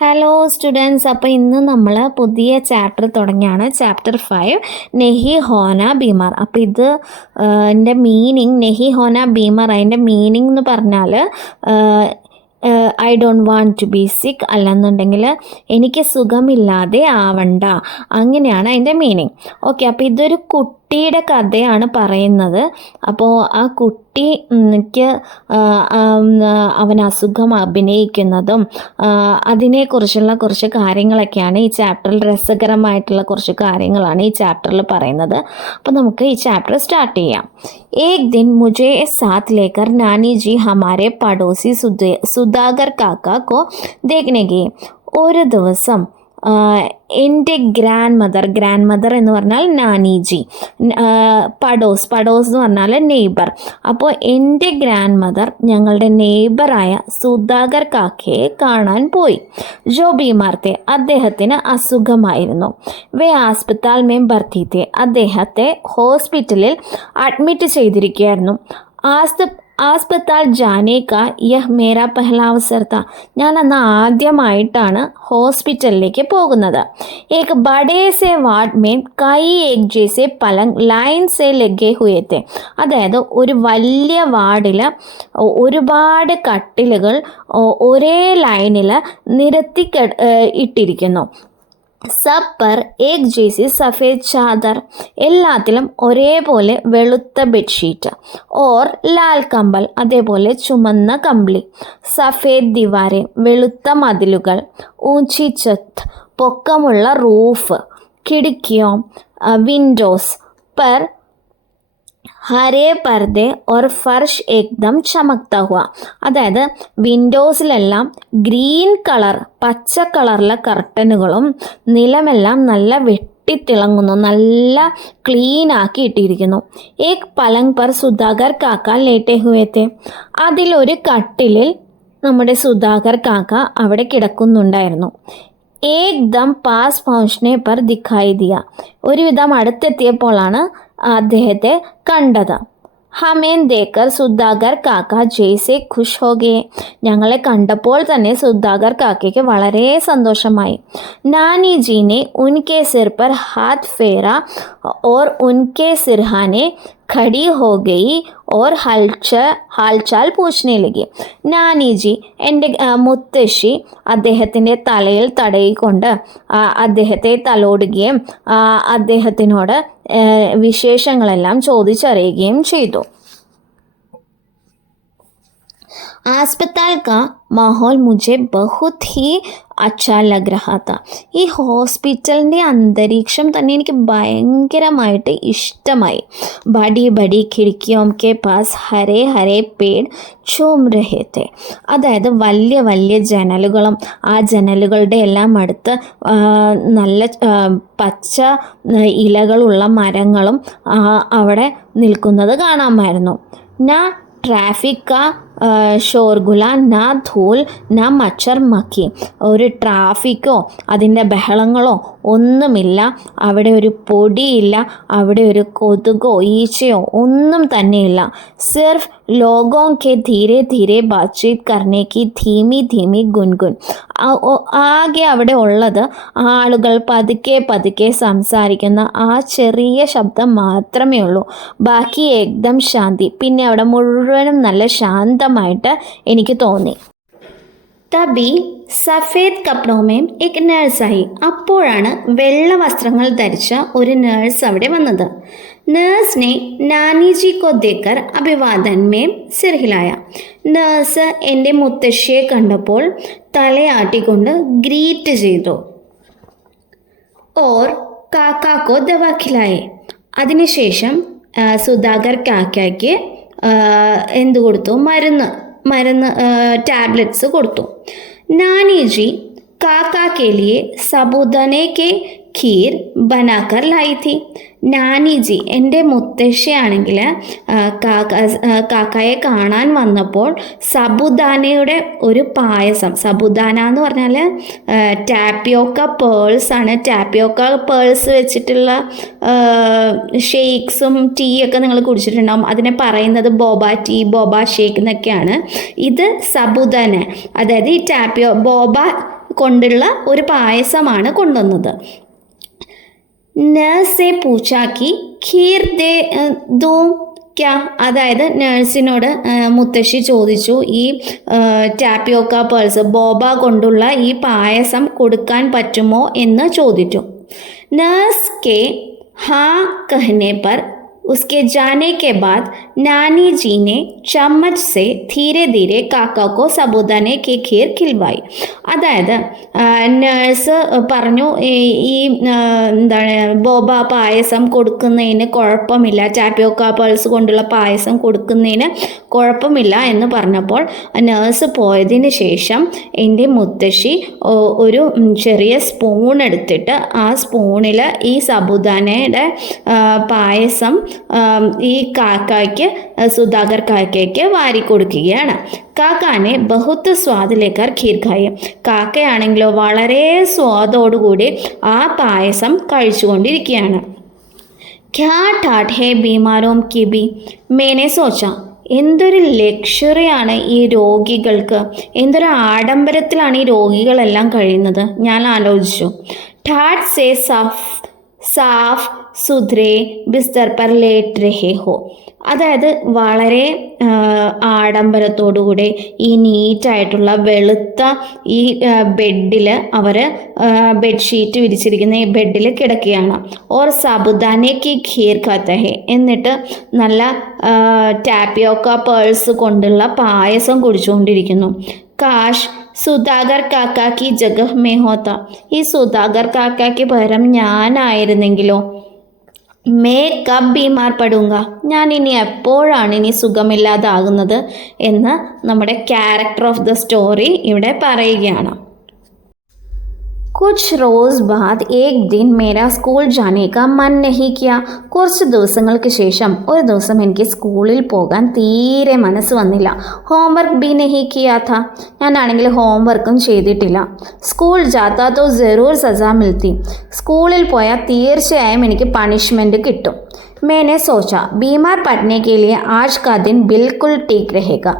Hello students, അപ്പോൾ ഇന്ന് നമ്മൾ പുതിയ ചാപ്റ്റർ തുടങ്ങിയാണ്. ചാപ്റ്റർ 5 നെഹി ഹോന ബീമാർ. അപ്പോൾ ഇത് എൻ്റെ മീനിങ് നെഹി ഹോന ബീമാർ, അതിൻ്റെ മീനിങ് എന്ന് പറഞ്ഞാൽ I don't want to be sick, അല്ലെന്നുണ്ടെങ്കിൽ എനിക്ക് സുഖമില്ലാതെ ആവണ്ട, അങ്ങനെയാണ് അതിൻ്റെ മീനിങ്. ഓക്കെ, അപ്പോൾ ഇതൊരു കുട്ടിയുടെ കഥയാണ് പറയുന്നത്. അപ്പോൾ ആ കുട്ടിക്ക് അവൻ അസുഖം അഭിനയിക്കുന്നതും അതിനെക്കുറിച്ചുള്ള കുറച്ച് കാര്യങ്ങളൊക്കെയാണ് ഈ ചാപ്റ്ററിൽ, രസകരമായിട്ടുള്ള കുറച്ച് കാര്യങ്ങളാണ് ഈ ചാപ്റ്ററിൽ പറയുന്നത്. അപ്പോൾ നമുക്ക് ഈ ചാപ്റ്റർ സ്റ്റാർട്ട് ചെയ്യാം. एक दिन मुझे साथ लेकर नानी जी हमारे पड़ोसी सुधाकर काका को देखने गए. ഒരു ദിവസം എൻ്റെ ഗ്രാൻഡ് മദർ എന്ന് പറഞ്ഞാൽ നാനിജി, പഡോസ് എന്ന് പറഞ്ഞാൽ നെയ്ബർ. അപ്പോൾ എൻ്റെ ഗ്രാൻഡ് മദർ ഞങ്ങളുടെ നെയ്ബറായ സുധാകർ കാക്കയെ കാണാൻ പോയി. ജോ ബീമാർത്തെ, അദ്ദേഹത്തിന് അസുഖമായിരുന്നു. വേ ആസ്പത്താൽ മേം ഭർത്തിത്തെ, അദ്ദേഹത്തെ ഹോസ്പിറ്റലിൽ അഡ്മിറ്റ് ചെയ്തിരിക്കുകയായിരുന്നു. ആസ്പത്താൽ ജാനേക്ക യഹ് മേരാ പെഹ്ലാ അവസർ താ, ഞാൻ അന്ന് ആദ്യമായിട്ടാണ് ഹോസ്പിറ്റലിലേക്ക് പോകുന്നത്. ഏക് ബഡേ സെ വാർഡ് മേം കൈ ഏക് ജേസെ പലങ് ലൈൻ സെ ലഗേ ഹുയേ തെ, അതായത് ഒരു വലിയ വാർഡിൽ ഒരുപാട് കട്ടിലുകൾ ഒരേ ലൈനിൽ നിരത്തി ഇട്ടിരിക്കുന്നു. സബ് പർ ഏക് ജേസി സഫേദ് ചാദർ, എല്ലാത്തിലും ഒരേപോലെ വെളുത്ത ബെഡ്ഷീറ്റ്. ഓർ ലാൽ കമ്പൽ, അതേപോലെ ചുമന്ന കമ്പിളി. സഫേദ് ദിവാരെ, വെളുത്ത മതിലുകൾ. ഊഞ്ചി ഛത്ത്, പൊക്കമുള്ള റൂഫ്. കിടിക്കിയോ, വിൻഡോസ്. പർ ഹരേ പർദെ ഓർ ഫർഷ് ഏക്ദം ചമക്താ ഹുവ, അതായത് വിൻഡോസിലെല്ലാം ഗ്രീൻ കളർ, പച്ച കളറിലെ കർട്ടനുകളും നിലമെല്ലാം നല്ല വെട്ടിത്തിളങ്ങുന്നു, നല്ല ക്ലീൻ ആക്കി ഇട്ടിരിക്കുന്നു. ഏക് പലങ് പർ സുധാകർ കാക്ക ലേറ്റെ ഹുവേത്തെ, അതിലൊരു കട്ടിലിൽ നമ്മുടെ സുധാകർ കാക്ക അവിടെ കിടക്കുന്നുണ്ടായിരുന്നു. ഏക്ദം പാസ് പहुंचने पर दिखाई दिया, ഒരുവിധം അടുത്തെത്തിയപ്പോഴാണ് അദ്ദേഹത്തെ കണ്ടത്. ഹമേൻ ദേക്കർ സുധാകർ കാക്ക ജയ്സെ ഖുഷ് ഹോ ഗയെ, ഞങ്ങളെ കണ്ടപ്പോൾ തന്നെ സുധാകർ കാക്കയ്ക്ക് വളരെ സന്തോഷമായി. നാനി ജീനെ ഉൻകെ സിർ പർ ഹാത്ത് ഫേര ഓർ ഉൻകെ സിർഹാനെ ഖടി ഹോ ഗയി ഓർ ഹാൽചാൽ പൂച്ച്നെ ലഗി. നാനിജി, എൻ്റെ മുത്തശ്ശി, അദ്ദേഹത്തിൻ്റെ തലയിൽ തടയിക്കൊണ്ട് അദ്ദേഹത്തെ തലോടുകയും അദ്ദേഹത്തിനോട് വിശേഷങ്ങളെല്ലാം ചോദിച്ചറിയുകയും ചെയ്തു. अस्पताल का माहौल मुझे बहुत ही अच्छा लग रहा था, ഈ ഹോസ്പിറ്റലിൻ്റെ അന്തരീക്ഷം തന്നെ എനിക്ക് ഭയങ്കരമായിട്ട് ഇഷ്ടമായി. ബഡി ബഡി ഖിടിക്കിയോം കെ പാസ് ഹരേ ഹരേ പേഡ് ചൂം രഹേ തെ, അതായത് വലിയ വലിയ ജനലുകളും ആ ജനലുകളുടെ എല്ലാം അടുത്ത് നല്ല പച്ച ഇലകളുള്ള മരങ്ങളും അവിടെ നിൽക്കുന്നത് കാണാമായിരുന്നു. നാ ട്രാഫിക് കാ ഷോർഗുല നാ ധൂൽ നാ മച്ചർ മക്കി, ഒരു ട്രാഫിക്കോ അതിൻ്റെ ബഹളങ്ങളോ ഒന്നുമില്ല, അവിടെ ഒരു പൊടിയില്ല, അവിടെ ഒരു കൊതുകോ ഈച്ചയോ ഒന്നും തന്നെയില്ല. സിർഫ് ലോഗോ കെ ധീരെ ധീരെ ബാത്ചീത് കർണേ കി ധീമി ധീമി ഗുൻഗുൻ, ആകെ അവിടെ ഉള്ളത് ആളുകൾ പതുക്കെ പതുക്കെ സംസാരിക്കുന്ന ആ ചെറിയ ശബ്ദം മാത്രമേ ഉള്ളൂ. ബാക്കി ഏകദം ശാന്തി, പിന്നെ അവിടെ മുഴുവനും നല്ല ശാന്തമായിട്ട് എനിക്ക് തോന്നി. തബി സഫേദ് കപ്ഡോമേം എക് നേഴ്സായി, അപ്പോഴാണ് വെള്ള വസ്ത്രങ്ങൾ ധരിച്ച ഒരു നേഴ്സ് അവിടെ വന്നത്. നേഴ്സിനെ നാനിജി കോ ദേക്കർ അഭിവാദൻ മേം സിർ ഹിലായ, നേഴ്സ് എൻ്റെ മുത്തശ്ശിയെ കണ്ടപ്പോൾ തലയാട്ടിക്കൊണ്ട് ഗ്രീറ്റ് ചെയ്തു. ഓർ കാക്കാക്കോ ദവാ ഖിലായെ, അതിനുശേഷം സുധാകർ കാക്കയ്ക്ക് എന്ത് കൊടുത്തു? മരുന്ന് ടാബ്ലറ്റ്സ് കൊടുത്തു. നാനിജി കാക്ക കെ ലിയെ സബൂദാനെ കെ ഖീർ ബനാക്കർ ലായി ഥി, നാനിജി, എൻ്റെ മുത്തശ്ശിയാണെങ്കിൽ കാക്കയെ കാണാൻ വന്നപ്പോൾ സബുദാനയുടെ ഒരു പായസം, സബുദാന എന്ന് പറഞ്ഞാൽ ടാപ്പിയോക്ക പേൾസ് ആണ്, ടാപ്പിയോക്ക പേൾസ് വെച്ചിട്ടുള്ള ഷേക്സും ടീയൊക്കെ നിങ്ങൾ കുടിച്ചിട്ടുണ്ടാകും. അതിനെ പറയുന്നത് ബോബ ടീ, ബോബ ഷേക്ക് എന്നൊക്കെയാണ്. ഇത് സബുദാന, അതായത് ഈ ബോബ കൊണ്ടുള്ള ഒരു പായസമാണ് കൊണ്ടുവന്നത്. നഴ്സെ പൂച്ചാക്കി ഖീർ ദേ ദോ ക്യാ, അതായത് നഴ്സിനോട് മുത്തശ്ശി ചോദിച്ചു, ഈ ടാപ്പിയോക്ക പേൾസ് ബോബ കൊണ്ടുള്ള ഈ പായസം കൊടുക്കാൻ പറ്റുമോ എന്ന് ചോദിച്ചു. നഴ്സ് കെ ഹാ कहने पर उसके जाने के बाद नानी जी ने चम्मच से धीरे धीरे काका को साबूदाने की खीर खिलवाई. അതായത് നേഴ്സ് പറഞ്ഞു, ഈ എന്താണ് ബോബ പായസം കൊടുക്കുന്നതിന് കുഴപ്പമില്ല, ടാപ്പിയോക്ക പേൾസ് കൊണ്ടുള്ള പായസം കൊടുക്കുന്നതിന് കുഴപ്പമില്ല എന്ന് പറഞ്ഞപ്പോൾ നേഴ്സ് പോയതിന് ശേഷം എൻ്റെ മുത്തശ്ശി ഒരു ചെറിയ സ്പൂൺ എടുത്തിട്ട് ആ സ്പൂണിൽ ഈ സാബുദാനയുടെ പായസം ഈ കാക്കയ്ക്ക്, സുധാകർ കാക്കയ്ക്ക് വാരി കൊടുക്കുകയാണ്. കാക്കാനെ ബഹുത്ത് സ്വാദിലേക്കാർ ഖീർ ഖായി. കാക്കയാണെങ്കിലോ വളരെ സ്വാദോടുകൂടി ആ പായസം കഴിച്ചുകൊണ്ടിരിക്കുകയാണ്. ക്യാ ഠാഠ് ഹേ ബീമാരോം കി ബി, മേനെ സോച്ച. എന്തൊരു ലക്ഷറിയാണ് ഈ രോഗികൾക്ക്, എന്തൊരു ആഡംബരത്തിലാണ് ഈ രോഗികളെല്ലാം കഴിയുന്നത്, ഞാൻ ആലോചിച്ചു. ഠാഠ് സേ സാഫ് സുധരെ ബിസ്തർ പർ ലേറ്റ് രഹേ ഹോ, അതായത് വളരെ ആഡംബരത്തോടുകൂടി ഈ നീറ്റായിട്ടുള്ള വെളുത്ത ഈ ബെഡിൽ അവർ ബെഡ്ഷീറ്റ് വിരിച്ചിരിക്കുന്ന ഈ ബെഡിൽ കിടക്കുകയാണ്. ഓർ സാബുദാനയ്ക്ക് ഖീർ ഖാത്ത ഹേ, എന്നിട്ട് നല്ല ടാപ്പിയോക്ക പേൾസ് കൊണ്ടുള്ള പായസം കുടിച്ചുകൊണ്ടിരിക്കുന്നു. കാഷ് സുധാകർ കാക്കാക്ക് ജഗഹ് മേ ഹോത്ത, ഈ സുധാകർ കാക്കാക്ക് പകരം ഞാനായിരുന്നെങ്കിലോ. മേ കബ് ബീമാർ പടുങ്ക, ഞാൻ ഇനി എപ്പോഴാണ് ഇനി സുഖമില്ലാതാകുന്നത് എന്ന് നമ്മുടെ ക്യാരക്ടർ ഓഫ് ദ സ്റ്റോറി ഇവിടെ പറയുകയാണ്. कुछ रोज़ बाद एक दिन मेरा स्कूल जाने का मन नहीं किया. കുറച്ച് ദിവസങ്ങൾക്ക് ശേഷം ഒരു ദിവസം എനിക്ക് സ്കൂളിൽ പോകാൻ തീരെ മനസ്സ് വന്നില്ല. ഹോംവർക്ക് ബി നഹി കിയാ था, ഞാനാണെങ്കിൽ ഹോംവർക്കും ചെയ്തിട്ടില്ല. സ്കൂൾ ജാത്താ തോ ജറൂർ സജാ മിൽത്തി, സ്കൂളിൽ പോയാൽ തീർച്ചയായും എനിക്ക് പണിഷ്മെൻറ്റ് കിട്ടും. मैंने सोचा बीमार पड़ने के लिए आज का दिन बिल्कुल ठीक रहेगा.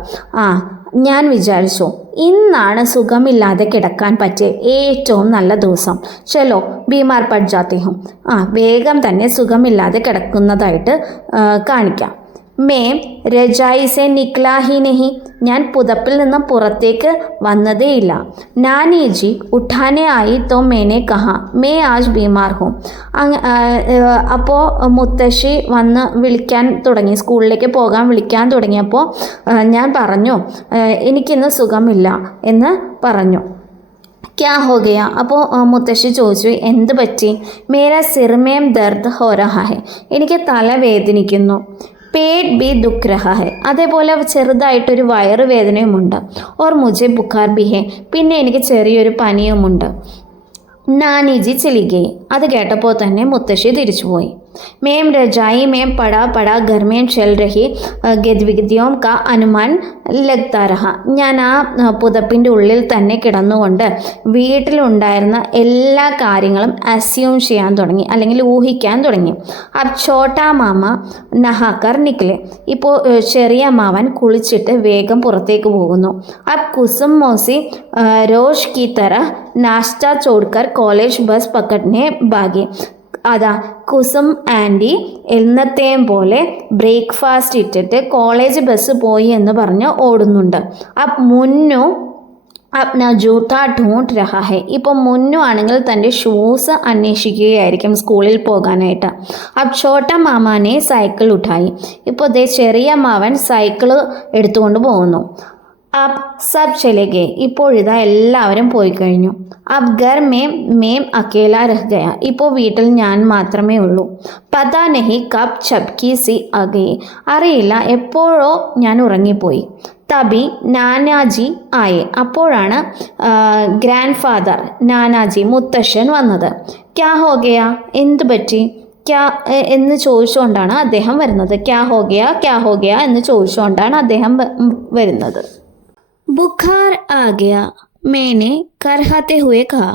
ഞാൻ വിചാരിച്ചു ഇന്നാണ് സുഖമില്ലാതെ കിടക്കാൻ പറ്റിയ ഏറ്റവും നല്ല ദിവസം. ചലോ ബീമാർ പഡ് ജാത്തി ഹും, വേഗം തന്നെ സുഖമില്ലാതെ കിടക്കുന്നതായിട്ട് കാണിക്കാം. മേ രജായി സെ നിക്ലാ ഹി നഹി, ഞാൻ പുതപ്പിൽ നിന്നും പുറത്തേക്ക് വന്നതേയില്ല. നാനി ജി ഉഠാനെ ആയി തോ മേനെ കഹാ മേ ആജ് ബീമാർ ഹും, അപ്പോൾ മുത്തശ്ശി വന്ന് വിളിക്കാൻ തുടങ്ങി, സ്കൂളിലേക്ക് പോകാൻ വിളിക്കാൻ തുടങ്ങിയപ്പോൾ ഞാൻ പറഞ്ഞു എനിക്കിന്ന് സുഖമില്ല എന്ന് പറഞ്ഞു. ക്യാ ഹോ ഗയാ, അപ്പോൾ മുത്തശ്ശി ചോദിച്ചു എന്ത് പറ്റി. മേരാ സിർമേം ദർദ് ഹോ രഹാ ഹെ, എനിക്ക് തലവേദനിക്കുന്നു. പേറ്റ് ബി ദുഃഖ് രഹാ ഹെ, അതേപോലെ ചെറുതായിട്ടൊരു വയറുവേദനയുമുണ്ട്. ഓർ മുझे ബുഖാർ ബി ഹെ, പിന്നെ എനിക്ക് ചെറിയൊരു പനിയുമുണ്ട്. നാനിജി ചലിഗേ, അത് കേട്ടപ്പോൾ തന്നെ മുത്തശ്ശി തിരിച്ചുപോയി. മേം രജായി മേം പടാ പടാ घर में चल रही गतिविधियों का अनुमान लगता रहा, ഞാൻ ആ പുതപ്പിൻ്റെ ഉള്ളിൽ തന്നെ കിടന്നുകൊണ്ട് വീട്ടിലുണ്ടായിരുന്ന എല്ലാ കാര്യങ്ങളും അസ്യൂം ചെയ്യാൻ തുടങ്ങി, അല്ലെങ്കിൽ ഊഹിക്കാൻ തുടങ്ങി. അബ് ഛോട്ടാ മാമ നഹാക്കർ നിക്കലെ, ഇപ്പോൾ ചെറിയ മാവൻ കുളിച്ചിട്ട് വേഗം പുറത്തേക്ക് പോകുന്നു. അബ് കുസും മോസി रोज की तरह नाश्ता छोड़कर कॉलेज बस पकड़ने भागी. അതാ കുസും ആൻറ്റി എന്നത്തെയും പോലെ ബ്രേക്ക്ഫാസ്റ്റ് ഇട്ടിട്ട് കോളേജ് ബസ് പോയി എന്ന് പറഞ്ഞ് ഓടുന്നുണ്ട്. അപ്പ് മുന്നു അപ്ന ജൂത്ത ഢൂണ്ട് രഹാ ഹെ, ഇപ്പോൾ മുന്നു ആണെങ്കിൽ തൻ്റെ ഷൂസ് അന്വേഷിക്കുകയായിരിക്കും സ്കൂളിൽ പോകാനായിട്ട്. അബ് ഛോട്ട മാമാനെ സൈക്കിൾ ഉഠായി, ഇപ്പോൾ ദേ ചെറിയ മാവൻ സൈക്കിൾ എടുത്തുകൊണ്ട് പോകുന്നു. അബ് സബ് ചലെ ഗേ, ഇപ്പോഴിതാ എല്ലാവരും പോയി കഴിഞ്ഞു. അബ് ഘർ മേം അക്കേല രഹ് ഗയ, ഇപ്പോൾ വീട്ടിൽ ഞാൻ മാത്രമേ ഉള്ളൂ. പതാ നഹി കബ് ചപ്കി സി അഗേ, അറിയില്ല എപ്പോഴോ ഞാൻ ഉറങ്ങിപ്പോയി. തബി നാനാജി ആയെ, അപ്പോഴാണ് ഗ്രാൻഡ് ഫാദർ നാനാജി മുത്തശ്ശൻ വന്നത്. ക്യാ ഹോ ഗയ, എന്തു പറ്റി ക്യാ എന്ന് ചോദിച്ചുകൊണ്ടാണ് അദ്ദേഹം വരുന്നത്. ക്യാ ഹോ ഗയ എന്ന് ചോദിച്ചുകൊണ്ടാണ് അദ്ദേഹം വരുന്നത്. ബുഖാർ ആ ഗയ മേനെ കർഹാത്തെ ഹുയെ കാ,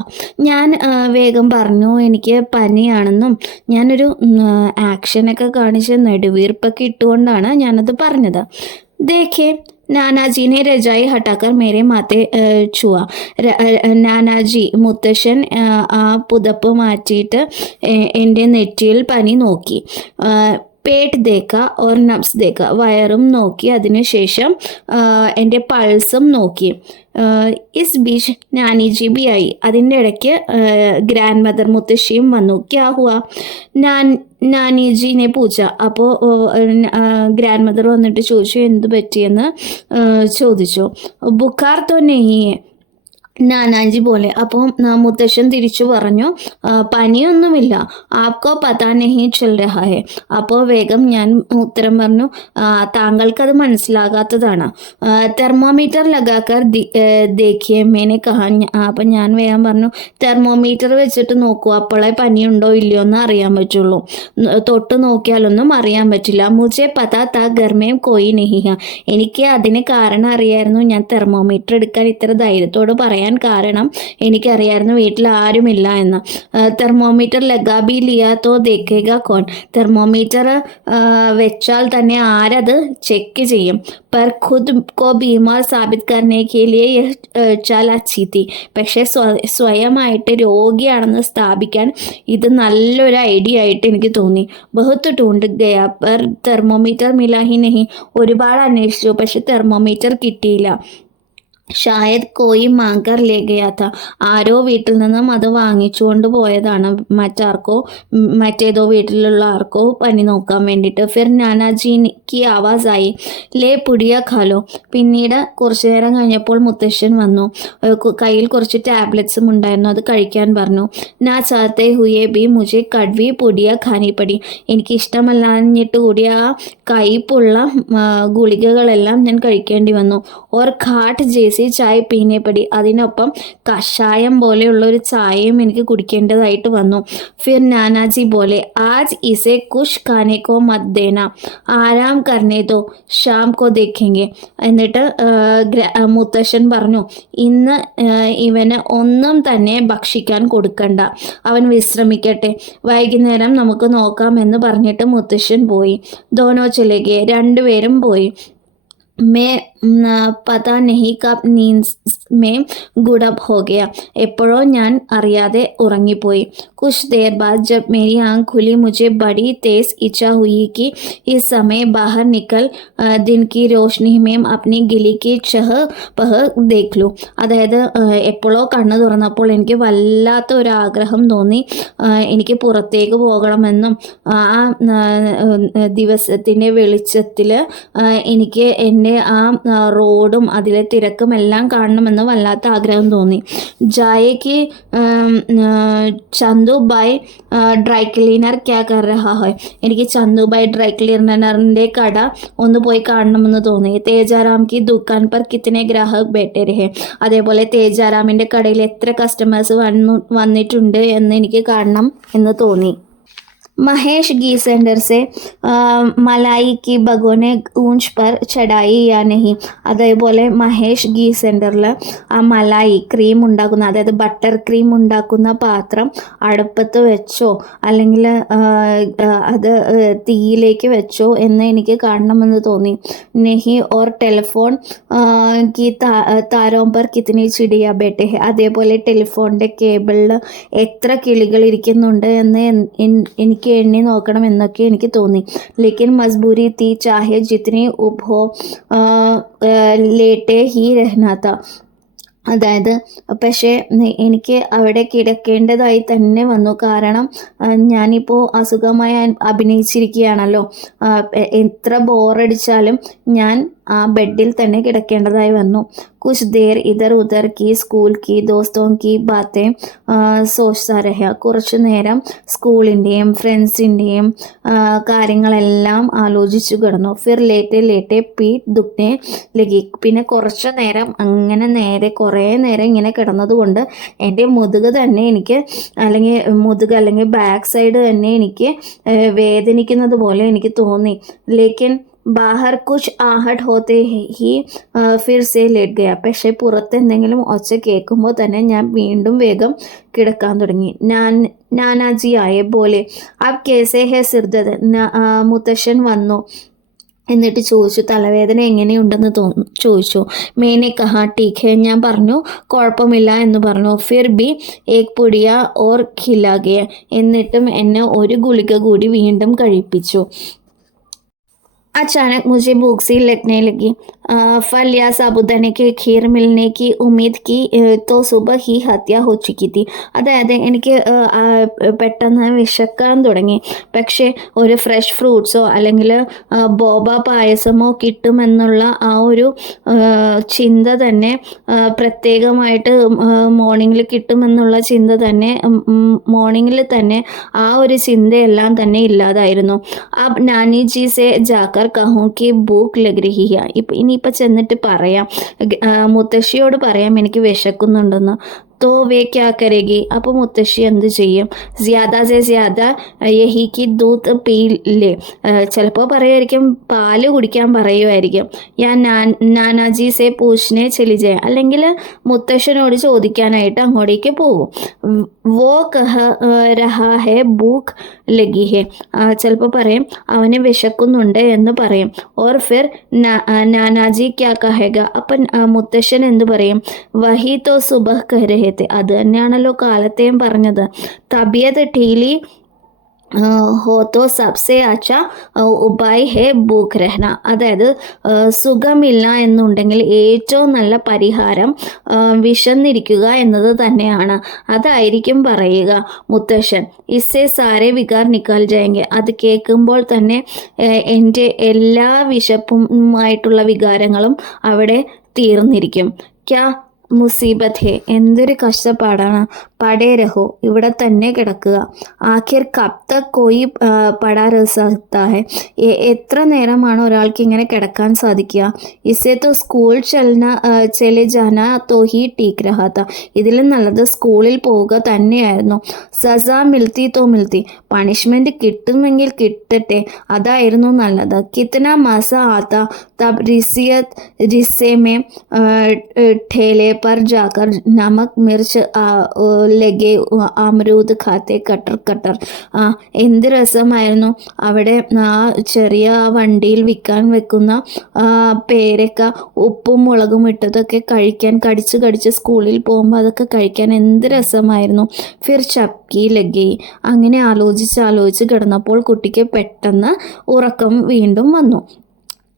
ഞാൻ വേഗം പറഞ്ഞു എനിക്ക് പനിയാണെന്നും ഞാനൊരു ആക്ഷനൊക്കെ കാണിച്ച് നെടുവീർപ്പൊക്കെ ഇട്ടുകൊണ്ടാണ് ഞാനത് പറഞ്ഞത്. ദേഖേ നാനാജി ने रजाई हटाकर मेरे माथे छुआ. നാനാജി മുത്തശ്ശൻ ആ പുതപ്പ് മാറ്റിയിട്ട് എൻ്റെ നെറ്റിയിൽ പനി നോക്കി. പേട്ട് ദേക്ക ഓർ നബ്സ് ദേക്ക, വയറും നോക്കി, അതിനുശേഷം എൻ്റെ പൾസും നോക്കി. Is beach Nani G B ആയി, അതിൻ്റെ ഇടയ്ക്ക് ഗ്രാൻഡ് മദർ മുത്തശ്ശിയും വന്നു. ക്യാ ഹുവാ നാനിജിനെ പൂച്ച. അപ്പോൾ ഗ്രാൻഡ് മദർ വന്നിട്ട് ചോദിച്ചു എന്ത് പറ്റിയെന്ന് ചോദിച്ചു. ബുക്കാർ തോ നെഹിയെ നാനാജി പോലെ. അപ്പോൾ മുത്തശ്ശൻ തിരിച്ചു പറഞ്ഞു പനിയൊന്നുമില്ല. ആപ്കോ പതാ നെഹി ചൽ രഹാ ഹെ. അപ്പോൾ വേഗം ഞാൻ ഉത്തരം പറഞ്ഞു താങ്കൾക്കത് മനസ്സിലാകാത്തതാണ്. തെർമോമീറ്റർ ലഗാക്കർ ദേഖിയെ മേനെ കഹാ. അപ്പം ഞാൻ വേഗം പറഞ്ഞു തെർമോമീറ്റർ വെച്ചിട്ട് നോക്കൂ, അപ്പോളെ പനിയുണ്ടോ ഇല്ലയോ എന്ന് അറിയാൻ പറ്റുള്ളൂ, തൊട്ട് നോക്കിയാലൊന്നും അറിയാൻ പറ്റില്ല. മുझे പതാ താ ഘർ മേ കോയി നെഹി ഹ. എനിക്ക് അതിന് കാരണം അറിയായിരുന്നു. ഞാൻ തെർമോമീറ്റർ എടുക്കാൻ ഇത്ര ധൈര്യത്തോട് പറയാൻ കാരണം എനിക്കറിയായിരുന്നു വീട്ടിൽ ആരുമില്ല എന്ന്. തെർമോമീറ്റർ ലഗാ ബി ലിയാ തോ ദേഖേഗ കോൺ. തെർമോമീറ്റർ വെച്ചാൽ തന്നെ ആരത് ചെക്ക് ചെയ്യും. पर खुद को बीमार साबित करने के लिए यह चाल अच्छी थी. പക്ഷേ സ്വയമായിട്ട് രോഗിയാണെന്ന് സ്ഥാപിക്കാൻ ഇത് നല്ലൊരു ഐഡിയ ആയിട്ട് എനിക്ക് തോന്നി. ബഹുത്ത് ടൂണ്ട് ഗയാ പർ തെർമോമീറ്റർ മിലാ ഹി നഹി. ഒരുപാട് അന്വേഷിച്ചു, പക്ഷെ തെർമോമീറ്റർ കിട്ടിയില്ല. ഷായദ് കോയി മാങ്കർ ലേ ഗയാ ഥാ. ആരോ വീട്ടിൽ നിന്നും അത് വാങ്ങിച്ചുകൊണ്ട് പോയതാണ്, മറ്റേതോ വീട്ടിലുള്ള ആർക്കോ പനി നോക്കാൻ വേണ്ടിയിട്ട്. ഫിർ നാനാജിക്ക് ആവാസായി ലേ പുടിയ ഖാലോ. പിന്നീട് കുറച്ചു നേരം കഴിഞ്ഞപ്പോൾ മുത്തശ്ശൻ വന്നു. കയ്യിൽ കുറച്ച് ടാബ്ലറ്റ്സും ഉണ്ടായിരുന്നു, അത് കഴിക്കാൻ പറഞ്ഞു. നാ ചാത്തേ ഹുയേ ബി മുझे കഡ്വി പുടിയ ഖാനി പടി. എനിക്ക് ഇഷ്ടമല്ലാഞ്ഞിട്ട് കൂടി ആ കയ്പുള്ള ഗുളികകളെല്ലാം ഞാൻ കഴിക്കേണ്ടി വന്നു. ഓർ ഘാട്ട് ജേസി ചായ പീനെ പടി. അതിനൊപ്പം കഷായം പോലെയുള്ള ഒരു ചായയും എനിക്ക് കുടിക്കേണ്ടതായിട്ട് വന്നു. ഫിർ നാനാജി ബോലെ ആജ് ഇസെ കുഷ് ഖാനെ കോ മത് ദേന, ആരാം കർണേ ദോ, ഷാം കോ ദേഖെങ്കെ. എന്നിട്ട് മുത്തശ്ശൻ പറഞ്ഞു ഇന്ന് ഇവന് ഒന്നും തന്നെ ഭക്ഷിക്കാൻ കൊടുക്കണ്ട, അവൻ വിശ്രമിക്കട്ടെ, വൈകുന്നേരം നമുക്ക് നോക്കാമെന്ന് പറഞ്ഞിട്ട് മുത്തശ്ശൻ പോയി. ദോനോ ചലേഗെ, രണ്ടുപേരും പോയി. मैं പതാ നെഹി കബ് നീന്ദ് മേ ഗുഡപ്പ് ഹോ ഗയ. എപ്പോഴോ ഞാൻ അറിയാതെ ഉറങ്ങിപ്പോയി. കുछ देर बाद जब मेरी आँख खुली मुझे बड़ी तेज़ इच्छा हुई कि इस समय बाहर निकल दिन की रोशनी में अपनी गिली की चह पह देख लूँ. അതായത് എപ്പോഴോ കണ്ണ് തുറന്നപ്പോൾ എനിക്ക് വല്ലാത്ത ഒരു ആഗ്രഹം തോന്നി, എനിക്ക് പുറത്തേക്ക് പോകണമെന്നും ആ ദിവസത്തിൻ്റെ വെളിച്ചത്തിൽ എനിക്ക് എൻ്റെ ആ റോഡും അതിലെ തിരക്കും എല്ലാം കാണണമെന്ന് വല്ലാത്ത ആഗ്രഹം തോന്നി. ജായയ്ക്ക് ചന്തുബായ് ഡ്രൈ ക്ലീനർ ക്യാ കർ രഹാ ഹൈ. എനിക്ക് ചന്തുബായ് ഡ്രൈ ക്ലീനറിൻ്റെ കട ഒന്ന് പോയി കാണണമെന്ന് തോന്നി. തേജാറാം കി ദുക്കാൻ പർ കിത്തനെ ഗ്രാഹക് ബേട്ടെ രഹെ. അതേപോലെ തേജാറാമിൻ്റെ കടയിൽ എത്ര കസ്റ്റമേഴ്സ് വന്നിട്ടുണ്ട് എന്ന് എനിക്ക് കാണണം എന്ന് തോന്നി. മഹേഷ് ഗീ സെൻറ്റർ से മലായി की ബഗോനെ ഊഞ്ച് पर ചടായി യാ നഹി. അതേപോലെ മഹേഷ് ഗീ സെൻറ്ററിൽ ആ മലായി ക്രീം ഉണ്ടാക്കുന്ന, അതായത് ബട്ടർ ക്രീം ഉണ്ടാക്കുന്ന പാത്രം അടുപ്പത്ത് വെച്ചോ അല്ലെങ്കിൽ അത് തീയിലേക്ക് വെച്ചോ എന്ന് എനിക്ക് കാണണമെന്ന് തോന്നി. നെഹി ഓർ ടെലിഫോൺ കി താരോം പർ കിത്തനി ചിടിയ ബേട്ടെ. അതേപോലെ ടെലിഫോണിൻ്റെ കേബിളിൽ എത്ര കിളികൾ ഇരിക്കുന്നുണ്ട് എന്ന് എനിക്ക് എണ്ണി നോക്കണം എന്നൊക്കെ എനിക്ക് തോന്നി. ലേക്കിൻ മജ്ബൂരി തീ ചാഹെ ജിത്നി ഉഭോ ലേട്ടെ ഹി രഹ്നാത്ത. അതായത് പക്ഷേ എനിക്ക് അവിടെ കിടക്കേണ്ടതായി തന്നെ വന്നു, കാരണം ഞാനിപ്പോൾ അസുഖമായി അഭിനയിച്ചിരിക്കുകയാണല്ലോ. എത്ര ബോറടിച്ചാലും ഞാൻ ആ ബെഡിൽ തന്നെ കിടക്കേണ്ടതായി വന്നു. കുച്ച് ദേർ ഇധർ ഉധർ കി സ്കൂൾ കി ദോസ്തോ കി ബാത്തെ സോച്താ രഹ. കുറച്ചു നേരം സ്കൂളിൻ്റെയും ഫ്രണ്ട്സിൻ്റെയും കാര്യങ്ങളെല്ലാം ആലോചിച്ചു കിടന്നു. ഫിർ ലേറ്റെ ലേറ്റെ പീഠ് ദുഖ്നെ ലഗി. പിന്നെ കുറച്ചു നേരം അങ്ങനെ കുറേ നേരം ഇങ്ങനെ കിടന്നതുകൊണ്ട് എൻ്റെ മുതുക് തന്നെ എനിക്ക് അല്ലെങ്കിൽ ബാക്ക് സൈഡ് തന്നെ എനിക്ക് വേദനിക്കുന്നത് പോലെ എനിക്ക് തോന്നി. ലേക്കിൻ ബാഹർ കുച്ച് ആഹട്ട് ഹോത്തെ ഹി ഫിർ സെ ലേറ്റ് ഗയ. പക്ഷേ പുറത്ത് എന്തെങ്കിലും ഒച്ച കേൾക്കുമ്പോൾ തന്നെ ഞാൻ വീണ്ടും വേഗം കിടക്കാൻ തുടങ്ങി. നാനാജി ആയെ ബോലെ അബ് കേസെ ഹെ സിർദർദ്. മുത്തശ്ശൻ വന്നു. എന്നിട്ട് ചോദിച്ചു തലവേദന എങ്ങനെയുണ്ടെന്ന് ചോദിച്ചു. മേനെ കഹാ ടീക്ക് ഹെ, ഞാൻ പറഞ്ഞു കുഴപ്പമില്ല എന്ന് പറഞ്ഞു. ഫിർ ബി ഏക് പുടിയ ഓർ ഖിലാഗയ, എന്നിട്ടും എന്നെ ഒരു ഗുളിക കൂടി വീണ്ടും കഴിപ്പിച്ചു. अचानक मुझे भूख सी लगने लगी। फल या साबुदाने की खीर मिलने की उम्मीद की तो सुबह ही हत्या हो चुकी थी. അതായത് എനിക്ക് പെട്ടെന്ന് വിശക്കാൻ തുടങ്ങി. പക്ഷേ ഒരു ഫ്രഷ് ഫ്രൂട്ട്സോ അല്ലെങ്കിൽ ബോബ പായസമോ കിട്ടുമെന്നുള്ള ആ ഒരു ചിന്ത തന്നെ, പ്രത്യേകമായിട്ട് മോർണിംഗിൽ കിട്ടുമെന്നുള്ള ചിന്ത തന്നെ, മോർണിംഗിൽ തന്നെ ആ ഒരു ചിന്തയെല്ലാം തന്നെ ഇല്ലാതായിരുന്നു. अब नानी जी से जाकर कहूँ कि भूख लग रही है. ഇനിയിപ്പോൾ ചെന്നിട്ട് പറയാം, മുത്തശ്ശിയോട് പറയാം എനിക്ക് വിശക്കുന്നുണ്ടെന്ന്. तो वे क्या करेगी, അപ്പോൾ മുത്തശ്ശി എന്ത് ചെയ്യും? ज़्यादा से ज़्यादा यही कि दूध पी ले, ചിലപ്പോൾ പറയുമായിരിക്കും പാല് കുടിക്കാൻ പറയുമായിരിക്കും. ഞാൻ നാനാജി സെ പൂछने चली जाए, അല്ലെങ്കിൽ മുത്തശ്ശനോട് ചോദിക്കാനായിട്ട് അങ്ങോട്ടേക്ക് പോകും. वो कह रहा है भूख लगी है, ചിലപ്പോൾ പറയും അവന് വിശക്കുന്നുണ്ട് എന്ന് പറയും. और फिर നാനാജി क्या कहेगा, അപ്പം മുത്തശ്ശൻ എന്ത് പറയും? വഹി तो सुबह कह रहे थे, അത് തന്നെയാണല്ലോ കാലത്തെയും പറഞ്ഞത്. തബിയത്ത് ഠീലി ഹോ തോ സബ്സെ അച്ഛാ ഉപായ് ഹേ ഭൂഖ് രഹ്ന, അതായത് സുഖമില്ല എന്നുണ്ടെങ്കിൽ ഏറ്റവും നല്ല പരിഹാരം വിശന്നിരിക്കുക എന്നത് തന്നെയാണ്. അതായിരിക്കും പറയുക മുത്തശ്ശൻ. ഇസ്സെ സാരെ വികാർ നിക്കാൽ ജായെങ്കെ, അത് കേൾക്കുമ്പോൾ തന്നെ എൻ്റെ എല്ലാ വിശപ്പുമായിട്ടുള്ള വികാരങ്ങളും അവിടെ തീർന്നിരിക്കും. ക്യാ മുസീബത്ത് ഹേ, എന്തൊരു കഷ്ടപ്പാടാണ്. പടേ രഹോ, ഇവിടെ തന്നെ കിടക്കുക. ആഖിർ കബ് തക് കോയി പടാ രഹ സക്താ ഹെ, എത്ര നേരമാണ് ഒരാൾക്ക് ഇങ്ങനെ കിടക്കാൻ സാധിക്കുക? ഇസേ തോ സ്കൂൾ ചെലെ ജാന തോ ഹി ടീക്ക് രഹാ താ, ഇതിലും നല്ലത് സ്കൂളിൽ പോവുക തന്നെയായിരുന്നു. സസ മിൽത്തി തോ മിൽത്തി, പണിഷ്മെന്റ് കിട്ടുമെങ്കിൽ കിട്ടട്ടെ, അതായിരുന്നു നല്ലത്. കിത്തന മാസ ആത്ത തബ് റിസ്സേ മേ ठेले पर जाकर नमक मिर्च ലഗെ അമരൂദ് ഖാത്തെ കട്ടർ കട്ടർ, എന്ത് രസമായിരുന്നു അവിടെ ആ ചെറിയ വണ്ടിയിൽ വിൽക്കാൻ വെക്കുന്ന പേരക്ക, ഉപ്പും മുളകും ഇട്ടതൊക്കെ കഴിക്കാൻ, കടിച്ച് സ്കൂളിൽ പോകുമ്പോൾ അതൊക്കെ കഴിക്കാൻ എന്ത് രസമായിരുന്നു. ഫിർ ചപ്കി ലഗി, അങ്ങനെ ആലോചിച്ച് കിടന്നപ്പോൾ കുട്ടിക്ക് പെട്ടെന്ന് ഉറക്കം വീണ്ടും വന്നു.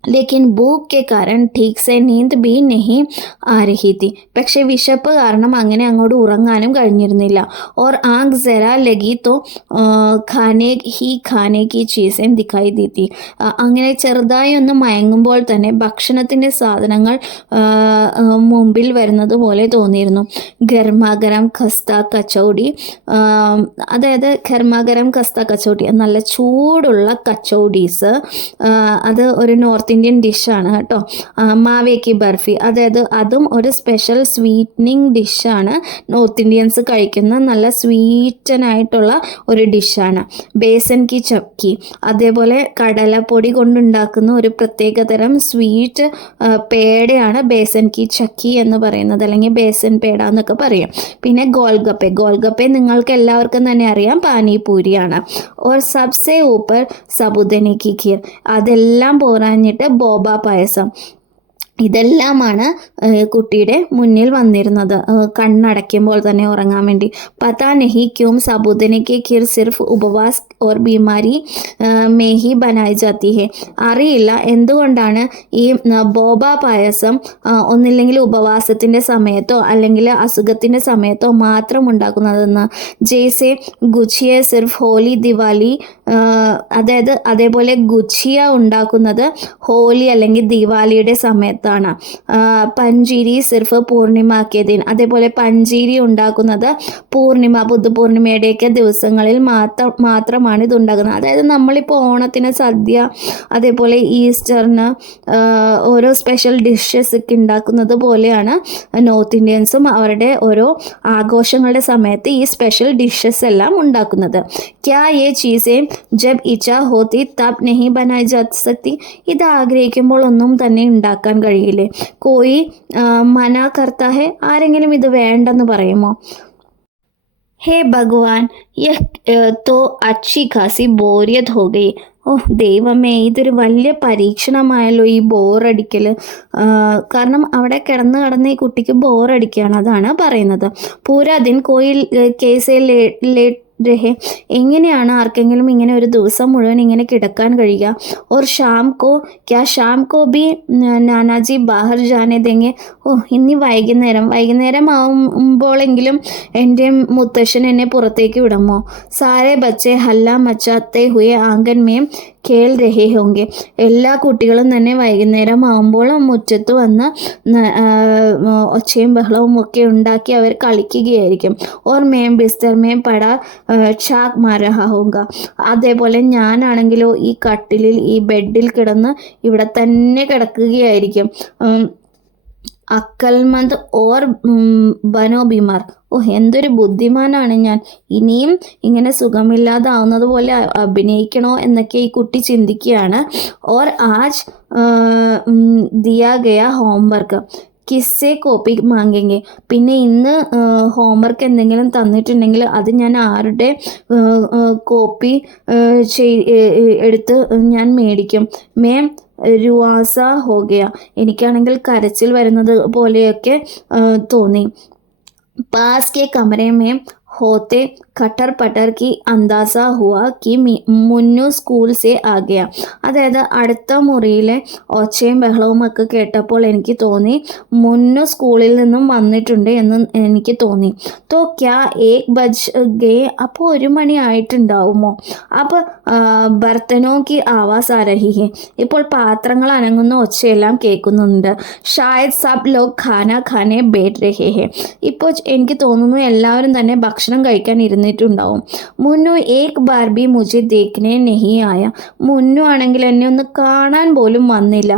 लेकिन भूख के कारण ठीक से नींद भी नहीं आ रही थी, പക്ഷേ വിശപ്പ് കാരണം അങ്ങനെ അങ്ങോട്ട് ഉറങ്ങാനും കഴിഞ്ഞിരുന്നില്ല. और आँख जरा लगी तो खाने की चीज़ें दिखाई दी थी, അങ്ങനെ ചെറുതായി ഒന്ന് മയങ്ങുമ്പോൾ തന്നെ ഭക്ഷണത്തിൻ്റെ സാധനങ്ങൾ മുമ്പിൽ വരുന്നത് പോലെ തോന്നിയിരുന്നു. ഗർമാഗരം ഖസ്ത കച്ചൗടി, അതായത് ഗർമാഗരം ഖസ്ത കച്ചൗടി, നല്ല ചൂടുള്ള കച്ചൗഡീസ്, അത് ഒരു നോർത്ത് ഇന്ത്യൻ ഡിഷാണ് കേട്ടോ. മാവേക്കി ബർഫി, അതായത് അതും ഒരു സ്പെഷ്യൽ സ്വീറ്റനിങ് ഡിഷാണ്. നോർത്ത് ഇന്ത്യൻസ് കഴിക്കുന്ന നല്ല സ്വീറ്റനായിട്ടുള്ള ഒരു ഡിഷാണ്. ബേസൻ കി ചപ്കി, അതേപോലെ കടലപ്പൊടി കൊണ്ടുണ്ടാക്കുന്ന ഒരു പ്രത്യേകതരം സ്വീറ്റ് പേടയാണ് ബേസൻ കി ചക്കി എന്ന് പറയുന്നത്, അല്ലെങ്കിൽ ബേസൻ പേട എന്നൊക്കെ പറയും. പിന്നെ ഗോൽഗപ്പെ നിങ്ങൾക്ക് എല്ലാവർക്കും തന്നെ അറിയാം, പാനിപൂരിയാണ്. ഓർ സബ്സെ ഊപ്പർ സബുദനി കി ഖീർ, അതെല്ലാം പോരാഞ്ഞിട്ട് ബോബ പായസം. ഇതെല്ലാമാണ് കുട്ടിയുടെ മുന്നിൽ വന്നിരുന്നത് കണ്ണടയ്ക്കുമ്പോൾ തന്നെ ഉറങ്ങാൻ വേണ്ടി. പതാ നഹി ക്യോം സാബുദനെ കി ഖീർ സിർഫ് ഉപവാസ് ഓർ ബീമാരി മേ ഹി ബനായി ജാത്തി ഹെ, അറിയില്ല എന്തുകൊണ്ടാണ് ഈ ബോബ പായസം ഒന്നില്ലെങ്കിൽ ഉപവാസത്തിൻ്റെ സമയത്തോ അല്ലെങ്കിൽ അസുഖത്തിൻ്റെ സമയത്തോ മാത്രം ഉണ്ടാക്കുന്നതെന്ന്. ജയ്സെ ഗുച്ചിയ സിർഫ് ഹോലി ദിവാലി, അതായത് അതേപോലെ ഗുച്ചിയ ഉണ്ടാക്കുന്നത് ഹോലി അല്ലെങ്കിൽ ദിവാലിയുടെ സമയത്ത് ാണ്. പഞ്ചീരി സിർഫ് പൂർണിമ കെ ദിൻ, അതേപോലെ പഞ്ചീരി ഉണ്ടാക്കുന്നത് പൂർണിമ, ബുദ്ധപൂർണിമയുടെയൊക്കെ ദിവസങ്ങളിൽ മാത്രമാണ് ഇത് ഉണ്ടാക്കുന്നത്. അതായത് നമ്മളിപ്പോൾ ഓണത്തിന് സദ്യ, അതേപോലെ ഈസ്റ്ററിന് ഓരോ സ്പെഷ്യൽ ഡിഷസ് ഒക്കെ ഉണ്ടാക്കുന്നത് പോലെയാണ് നോർത്ത് ഇന്ത്യൻസും അവരുടെ ഓരോ ആഘോഷങ്ങളുടെ സമയത്ത് ഈ സ്പെഷ്യൽ ഡിഷസ് എല്ലാം ഉണ്ടാക്കുന്നത്. ക്യാ യേ ചീസേ ജബ് ഇച്ഛാ ഹോത്തി തബ് നഹി ബനായി ജാ സക്തി, ഇത് ആഗ്രഹിക്കുമ്പോൾ ഒന്നും തന്നെ ഉണ്ടാക്കാൻ കഴിയില്ലേ? കോയി മന കർത്താ ഹെ, ആരെങ്കിലും ഇത് വേണ്ടെന്ന് പറയുമോ? हे भगवान, यह तो अच्छी खासी बोरियत हो गई. ഓ ദൈവമേ, ഇതൊരു വലിയ പരീക്ഷണമായല്ലോ ഈ ബോറടിക്കൽ. കാരണം അവിടെ കിടന്ന് ഈ കുട്ടിക്ക് ബോറടിക്കുകയാണ്, അതാണ് പറയുന്നത്. പൂരാ ദിൻ കോയിൽ കേസേ ലേറ്റ് രഹേ, എങ്ങനെയാണ് ആർക്കെങ്കിലും ഇങ്ങനെ ഒരു ദിവസം മുഴുവൻ ഇങ്ങനെ കിടക്കാൻ കഴിയുക? ഓർ ഷാം കോ ബി നാനാജി ബാഹർ ജാനെ ദേങ്കെ. ഓ ഇനി വൈകുന്നേരം ആവുമ്പോഴെങ്കിലും എൻ്റെ മുത്തശ്ശൻ എന്നെ പുറത്തേക്ക് വിടുമോ? സാരെ ബച്ചെ ഹല്ല മച്ചാത്തെ ഹുയെ ആംഗൻ മേം ഖേൽ രഹേ ഹോങ്കെ. എല്ലാ കുട്ടികളും തന്നെ വൈകുന്നേരം ആകുമ്പോൾ മുറ്റത്ത് വന്ന് ഒച്ചയും ബഹളവും ഒക്കെ ഉണ്ടാക്കി അവർ കളിക്കുകയായിരിക്കും. ഓർ മേം ബിസ്തർ മേം പടാ ഛാക് മാരഹാ ഹോങ്ക. അതേപോലെ ഞാനാണെങ്കിലോ ഈ കട്ടിലിൽ ഈ ബെഡിൽ കിടന്ന് ഇവിടെ തന്നെ കിടക്കുകയായിരിക്കും. അക്കൽമന്ത് ഓർ ബനോ ബിമാർ. ഓ എന്തൊരു ബുദ്ധിമാനാണ് ഞാൻ, ഇനിയും ഇങ്ങനെ സുഖമില്ലാതാവുന്നത് പോലെ അഭിനയിക്കണോ എന്നൊക്കെ ഈ കുട്ടി ചിന്തിക്കുകയാണ്. ഓർ ആജ് ദിയാ ഗയ ഹോംവർക്ക് കിസ്സെ കോപ്പി മാങ്കെങ്കെ. പിന്നെ ഇന്ന് ഹോംവർക്ക് എന്തെങ്കിലും തന്നിട്ടുണ്ടെങ്കിൽ അത് ഞാൻ ആരുടെ കോപ്പി എടുത്ത് ഞാൻ മേടിക്കും. മേം രുവാസ ഹോഗയ. എനിക്കാണെങ്കിൽ കരച്ചിൽ വരുന്നത് പോലെയൊക്കെ തോന്നി. പാസ് കെ കമരെ മേം ഹോത്തെ ഖട്ടർ പട്ടർ കി അന്താസ ഹുവ കി മുന്നു സ്കൂൾ സെ ആഗയ. അതായത് അടുത്ത മുറിയിലെ ഒച്ചയും ബഹളവും ഒക്കെ കേട്ടപ്പോൾ എനിക്ക് തോന്നി മുന്നു സ്കൂളിൽ നിന്നും വന്നിട്ടുണ്ട് എന്ന് എനിക്ക് തോന്നി. തോ ക്യാ ഏക് ബജ് ഗേ. അപ്പോൾ 1 മണി ആയിട്ടുണ്ടാവുമോ? അപ്പോൾ ബർത്തനോ കി ആവാസ് ആ രഹി ഹെ. ഇപ്പോൾ പാത്രങ്ങൾ അനങ്ങുന്ന ഒച്ചയെല്ലാം കേൾക്കുന്നുണ്ട്. ഷായദ് സബ് ലോഗ് ഖാന ഖാനെ ബേഠ് രഹേ ഹെ. ഇപ്പോൾ എനിക്ക് തോന്നുന്നു എല്ലാവരും തന്നെ ഭക്ഷണം കഴിക്കാൻ ഇരുന്നിട്ടുണ്ടാവും. മുന്നു ഏക് ബാർ ബി മുझे देखने नहीं आया. മുന്നു ആണെങ്കിൽ എന്നെ ഒന്ന് കാണാൻ പോലും വന്നില്ല.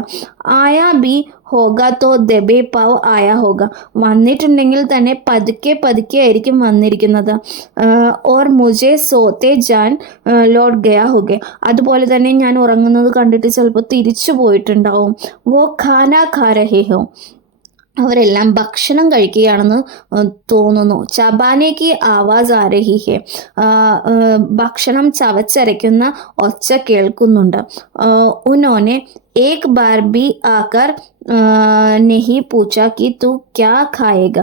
ആയാ ബി ഹോഗ തോ ദബേ പാവ് ആയാ ഹോഗ. വന്നിട്ടുണ്ടെങ്കിൽ തന്നെ പതുക്കെ ആയിരിക്കും വന്നിരിക്കുന്നത്. ഓർ മുझे സോത്തെ ജാൻ ലോട്ട് ഗയാ ഹോഗെ. അതുപോലെ തന്നെ ഞാൻ ഉറങ്ങുന്നത് കണ്ടിട്ട് ചിലപ്പോൾ തിരിച്ചു പോയിട്ടുണ്ടാവും. വോ ഖാന ഖാ രഹേ ഹോ. അവരെല്ലാം ഭക്ഷണം കഴിക്കുകയാണെന്ന് തോന്നുന്നു. ചബാനേക്ക് ആവാസ് ആ രഹി ഹെ. ഭക്ഷണം ചവച്ചരയ്ക്കുന്ന ഒച്ച കേൾക്കുന്നുണ്ട്. ഉന്നോനെ ഏക് ബാർ ബി ആകർ നെഹി പൂച്ച കി തു ക്യാ ഖായേഗ.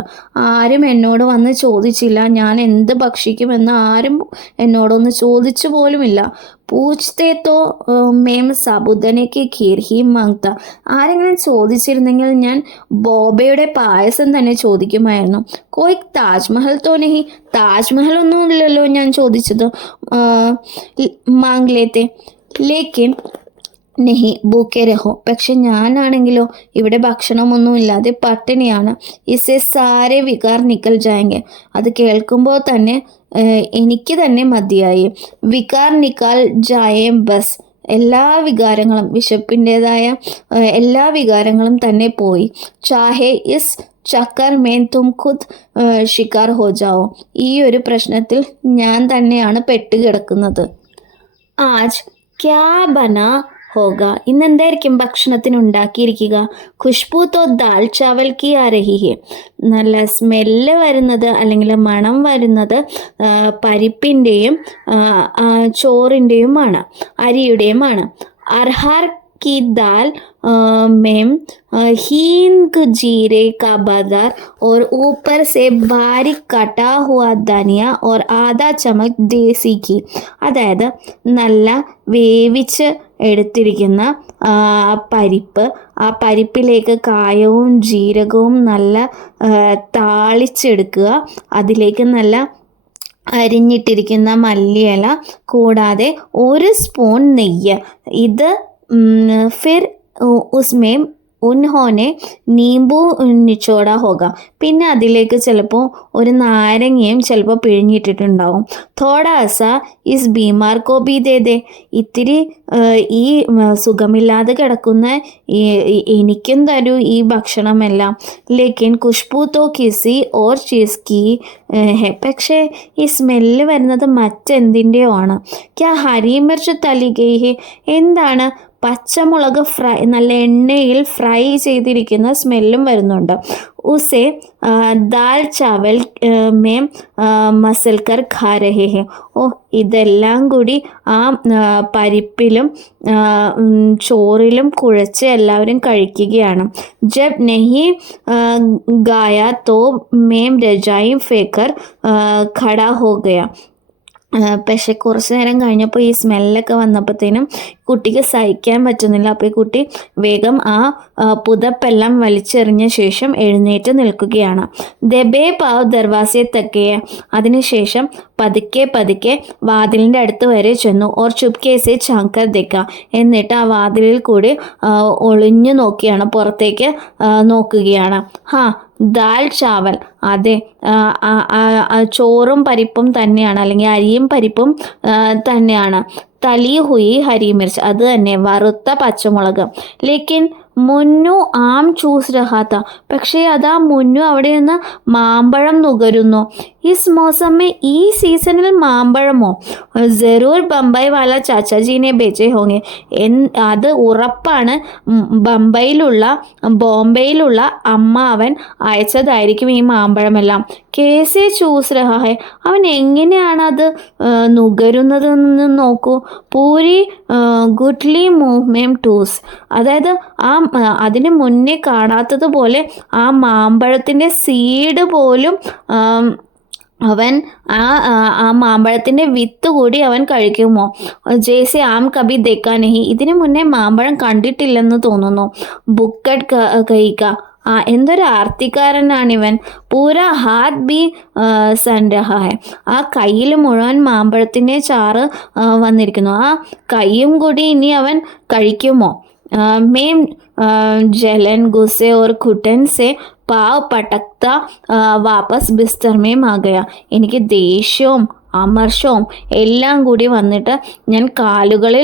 ആരും എന്നോട് വന്ന് ചോദിച്ചില്ല ഞാൻ എന്ത് ഭക്ഷിക്കുമെന്ന്. ആരും എന്നോടൊന്ന് ചോദിച്ചു പോലുമില്ല. പൂച്ച്തേ തോ മേം സാബുദനയ്ക്ക് ഖീർ ഹി മാങ്ത. ആരെങ്കിലും ചോദിച്ചിരുന്നെങ്കിൽ ഞാൻ ബോബയുടെ പായസം തന്നെ ചോദിക്കുമായിരുന്നു. കോയ് താജ്മഹൽ തോ നെഹി. താജ്മഹൽ ഒന്നും ഇല്ലല്ലോ ഞാൻ ചോദിച്ചത്. മാംഗ്ലേത്തെ ലേക്കിൻ നെഹി ഭൂക്കെ രഹോ. പക്ഷെ ഞാനാണെങ്കിലോ ഇവിടെ ഭക്ഷണമൊന്നും ഇല്ലാതെ പട്ടിണിയാണ്. ഇസെ സാരെ വികാർ നിക്കൽ ജായെങ്കെ. അത് കേൾക്കുമ്പോൾ തന്നെ എനിക്ക് തന്നെ മതിയായി. വികാർ നിക്കാൽ ജായേ ബസ്. എല്ലാ വികാരങ്ങളും, വിശപ്പിൻ്റെതായ എല്ലാ വികാരങ്ങളും തന്നെ പോയി. ചാഹെ ഇസ് ചക്കർ മേൻ തും ഖുദ് ഷിക്കാർ ഹോ ജാവോ. ഈ ഒരു പ്രശ്നത്തിൽ ഞാൻ തന്നെയാണ് പെട്ടുകിടക്കുന്നത്. ആജ് ക്യാ ബനാ ഹോഗ. ഇന്ന് എന്തായിരിക്കും ഭക്ഷണത്തിന് ഉണ്ടാക്കിയിരിക്കുക? ഖുഷ്ബു തോ ദാൽ ചാവൽ കി ആ രഹി ഹെ. നല്ല സ്മെല്ല് വരുന്നത് അല്ലെങ്കിൽ മണം വരുന്നത് പരിപ്പിൻ്റെയും ചോറിൻ്റെയുമാണ്, അരിയുടെയുമാണ്. അർഹാർ की दाल में हींग जीरे का बाजार और ऊपर से बारीक कटा हुआ धनिया और आधा चम्मच ദേശി घी. അതായത് നല്ല വേവിച്ച് എടുത്തിരിക്കുന്ന പരിപ്പ്, ആ പരിപ്പിലേക്ക് കായവും ജീരകവും നല്ല താളിച്ചെടുക്കുക. അതിലേക്ക് നല്ല അരിഞ്ഞിട്ടിരിക്കുന്ന മല്ലിയില കൂടാതെ 1 സ്പൂൺ നെയ്യ്. ഇത് फिर उसमें ഉൻഹോനെ നീമ്പു നിച്ചോടാ ഹോഗ. പിന്നെ അതിലേക്ക് ചിലപ്പോൾ ഒരു നാരങ്ങയും ചിലപ്പോൾ പിഴിഞ്ഞിട്ടിട്ടുണ്ടാവും. തോടാസ ഇസ് ബീമാർ കോ ബി ദേ ദേ. ഇത്തിരി ഈ സുഖമില്ലാതെ കിടക്കുന്ന എനിക്കും തരൂ ഈ ഭക്ഷണമെല്ലാം. ലേക്കിൻ ഖുഷ്ബു തോ കിസി ഓർ ചീസ് കി ഹെ. പക്ഷേ ഈ സ്മെല്ല് വരുന്നത് മറ്റെന്തിൻ്റെയോ ആണ്. ക്യാ ഹരി മിർച്ച് തലി ഗയി ഹെ. എന്താണ്? പച്ചമുളക് നല്ല എണ്ണയിൽ ഫ്രൈ ചെയ്തിരിക്കുന്ന സ്മെല്ലും വരുന്നുണ്ട്. उसे दाल चावल में मसल कर खा रहे हैं. ഓ, ഇതെല്ലാം കൂടി ആ പരിപ്പിലും ചോറിലും കുഴച്ച് എല്ലാവരും കഴിക്കുകയാണ്. ജബ് നെഹി ഗായ തോ മേം രജായി ഫേക്കർ ഖടാ ഹോ ഗയ. പക്ഷെ കുറച്ച് നേരം കഴിഞ്ഞപ്പോൾ ഈ സ്മെല്ലൊക്കെ വന്നപ്പോഴത്തേനും കുട്ടിക്ക് സഹിക്കാൻ പറ്റുന്നില്ല. അപ്പോൾ ഈ കുട്ടി വേഗം ആ പുതപ്പെല്ലാം വലിച്ചെറിഞ്ഞ ശേഷം എഴുന്നേറ്റ് നിൽക്കുകയാണ്. ദബേ പാവ് ദർവാസയെ തക്കയെ. അതിനുശേഷം പതുക്കെ പതുക്കെ വാതിലിൻ്റെ അടുത്ത് വരെ ചെന്നു. ഓർ ചുപ്കേസെ ചാങ്കർ ദേക്ക. എന്നിട്ട് ആ വാതിലിൽ കൂടി ഒളിഞ്ഞു നോക്കിയാണ്, പുറത്തേക്ക് നോക്കുകയാണ്. ദാൽ ചാവൽ. അതെ, ചോറും പരിപ്പും തന്നെയാണ്, അല്ലെങ്കിൽ അരിയും പരിപ്പും തന്നെയാണ്. തലി ഹുയി ഹരി മിർച്ച്. അത് തന്നെ, വറുത്ത പച്ചമുളക്. ലേക്കിൻ മുന്നു ആം ചൂസ് രഹാത്ത. പക്ഷേ അതാ മുന്നു അവിടെ നിന്ന് മാമ്പഴം നുകരുന്നു. ഇസ് മൗസമ്മേ, ഈ സീസണിൽ മാമ്പഴമോ? ജറൂർ ബംബൈ വാല ചാച്ചാജീനെ ബേച്ചേ ഹോങ്ങെ. അത് ഉറപ്പാണ്, ബോംബെയിലുള്ള അമ്മാവൻ അയച്ചതായിരിക്കും ഈ മാമ്പഴമെല്ലാം. കേസേ ചൂസ് രഹാഹെ. അവൻ എങ്ങനെയാണ് അത് നുകരുന്നതെന്ന് നോക്കൂ. പൂരി ഗുഡ്ലി മൂവ്മേം ടൂസ്. അതായത് അതിന് മുന്നേ കാണാത്തതുപോലെ ആ മാമ്പഴത്തിൻ്റെ സീഡ് പോലും അവൻ ആ മാമ്പഴത്തിൻ്റെ വിത്ത് കൂടി അവൻ കഴിക്കുമോ? ജേസെ ആം കബി ദേക്കാനഹി. ഇതിനു മുന്നേ മാമ്പഴം കണ്ടിട്ടില്ലെന്ന് തോന്നുന്നു. ബുക്കറ്റ് കൈക്ക. എന്തൊരു ആർത്തിക്കാരനാണിവൻ. പൂര ഹാത്ത് ബി സൻ രഹാ ഹെ. ആ കയ്യിൽ മുഴുവൻ മാമ്പഴത്തിൻ്റെ ചാറ് വന്നിരിക്കുന്നു. ആ കൈയും കൂടി ഇനി അവൻ കഴിക്കുമോ? മേം ജലൻ ഗുസ്സെ ഓർ ഘുട്ടൻ സെ പാവ് പടക്ത വാപ്പസ് ബിസ്തർ മേം ആ ഗയ. എനിക്ക് ദേഷ്യവും അമർഷവും എല്ലാം കൂടി വന്നിട്ട് ഞാൻ കാലുകൾ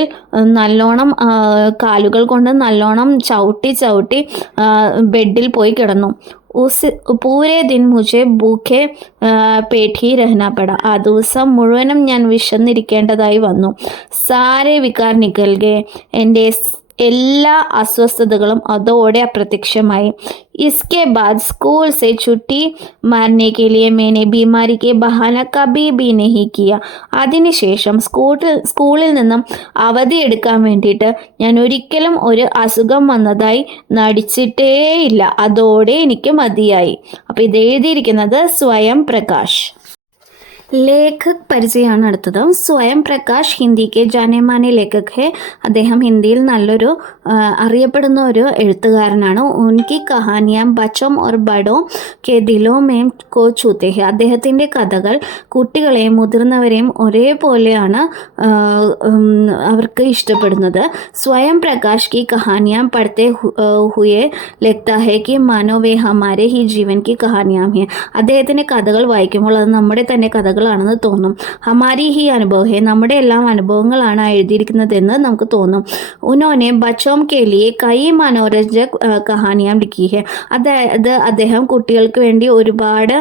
കൊണ്ട് നല്ലോണം ചവിട്ടി ബെഡിൽ പോയി കിടന്നു. പൂരേ ദിൻ മുझे ഭൂഖെ പേഠി രഹന പെട. ആ ദിവസം മുഴുവനും ഞാൻ വിശന്നിരിക്കേണ്ടതായി വന്നു. സാരെ വികാർ നികൽ ഗേ. എൻ്റെ എല്ലാ അസ്വസ്ഥതകളും അതോടെ അപ്രത്യക്ഷമായി. इसके बाद स्कूल से छुट्टी मारने के लिए मैंने बीमारी के बहाना कभी भी नहीं किया. അതിനുശേഷം സ്കൂളിൽ നിന്നും അവധി എടുക്കാൻ വേണ്ടിയിട്ട് ഞാൻ ഒരിക്കലും ഒരു അസുഖം വന്നതായി നടിച്ചിട്ടേയില്ല. അതോടെ എനിക്ക് മതിയായി. അപ്പോൾ ഇത് എഴുതിയിരിക്കുന്നത് സ്വയം പ്രകാശ്. ലേഖക് പരിചയമാണ് അടുത്തത്. സ്വയം പ്രകാശ് ഹിന്ദിക്ക് ജാനേമാനെ ലേഖക് ഹെ. അദ്ദേഹം ഹിന്ദിയിൽ നല്ലൊരു അറിയപ്പെടുന്ന ഒരു എഴുത്തുകാരനാണ്. ഉൻകി കഹാനിയാം ബച്ചോം ഓർ ബഡോ കെ ദിലോ മേം കോ ചൂത്തെ ഹെ. അദ്ദേഹത്തിൻ്റെ കഥകൾ കുട്ടികളെയും മുതിർന്നവരെയും ഒരേപോലെയാണ് അവർക്ക് ഇഷ്ടപ്പെടുന്നത്. സ്വയം പ്രകാശ് കി കഹാനിയാം പഠത്തെ ഹുയെ ലഗ്താ ഹെ കി മാനോ വേ ഹമാരെ ഹി ജീവൻ കി കഹാനിയാം ഹെ. അദ്ദേഹത്തിൻ്റെ കഥകൾ വായിക്കുമ്പോൾ അത് നമ്മുടെ തന്നെ കഥകളാണെന്ന് തോന്നും. ഹമാരി ഹി അനുഭവം ഹെ. നമ്മുടെ എല്ലാം അനുഭവങ്ങളാണ് എഴുതിയിരിക്കുന്നതെന്ന് നമുക്ക് തോന്നും. ഉനോനെ ബച്ചോം കെ ലിയെ കൈ മനോരഞ്ജക് കഹാനിയാം ലിഖി ഹെ. അതായത് അദ്ദേഹം കുട്ടികൾക്ക് വേണ്ടി ഒരുപാട്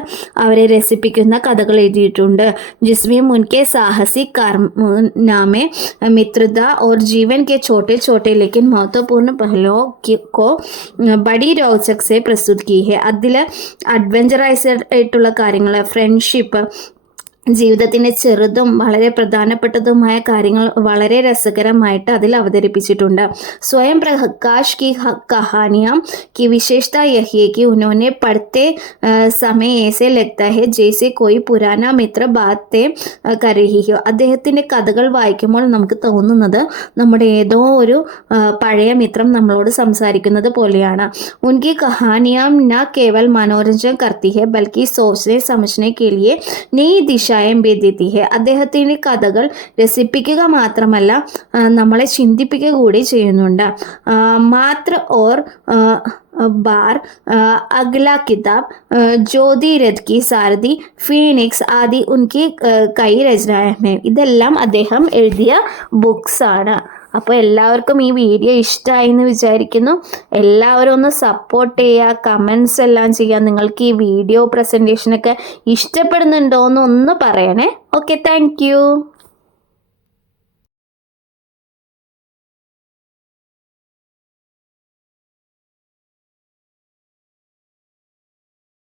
അവരെ രസിപ്പിക്കുന്ന കഥകൾ എഴുതിയിട്ടുണ്ട്. ജിസ്മേം ഉൻകെ സാഹസിക് कारनामे मित्रता और जीवन के छोटे छोटे लेकिन महत्वपूर्ण पहलुओं को बड़ी रोचक से प्रस्तुत की है. അതിൽ അഡ്വഞ്ചറൈസ് ആയിട്ടുള്ള കാര്യങ്ങൾ, ഫ്രണ്ട്ഷിപ്പ്, ജീവിതത്തിൻ്റെ ചെറുതും വളരെ പ്രധാനപ്പെട്ടതുമായ കാര്യങ്ങൾ വളരെ രസകരമായിട്ട് അതിൽ അവതരിപ്പിച്ചിട്ടുണ്ട്. സ്വയം പ്രകാശ് की कहानियाँ की विशेषता यही है कि उन्होंने पढ़ते समय ऐसे लगता है जैसे कोई पुराना मित्र बातें कर रही हो. അദ്ദേഹത്തിൻ്റെ കഥകൾ വായിക്കുമ്പോൾ നമുക്ക് തോന്നുന്നത് നമ്മുടെ ഏതോ ഒരു പഴയ മിത്രം നമ്മളോട് സംസാരിക്കുന്നത് പോലെയാണ്. उनकी कहानियाँ न केवल मनोरंजन करती है बल्कि सोचने समझने के लिए नई दिशा देती है. അദ്ദേഹത്തിൻ്റെ കഥകൾ രസിപ്പിക്കുക മാത്രമല്ല നമ്മളെ ചിന്തിപ്പിക്കുക കൂടി ചെയ്യുന്നുണ്ട്. മാത്ര ഓർ बार अगला किताब ज्योति रथ की सारഥി, ഫീനിക്സ് ആദി ഉൻകി കൈ രചനായ. ഇതെല്ലാം അദ്ദേഹം എഴുതിയ ബുക്സ് ആണ്. അപ്പോൾ എല്ലാവർക്കും ഈ വീഡിയോ ഇഷ്ടമായി എന്ന് വിചാരിക്കുന്നു. എല്ലാവരും ഒന്ന് സപ്പോർട്ട് ചെയ്യുക, കമൻസ് എല്ലാം ചെയ്യുക. നിങ്ങൾക്ക് ഈ വീഡിയോ പ്രസൻറ്റേഷനൊക്കെ ഇഷ്ടപ്പെടുന്നുണ്ടോ എന്നൊന്ന് പറയണേ. Okay, thank you.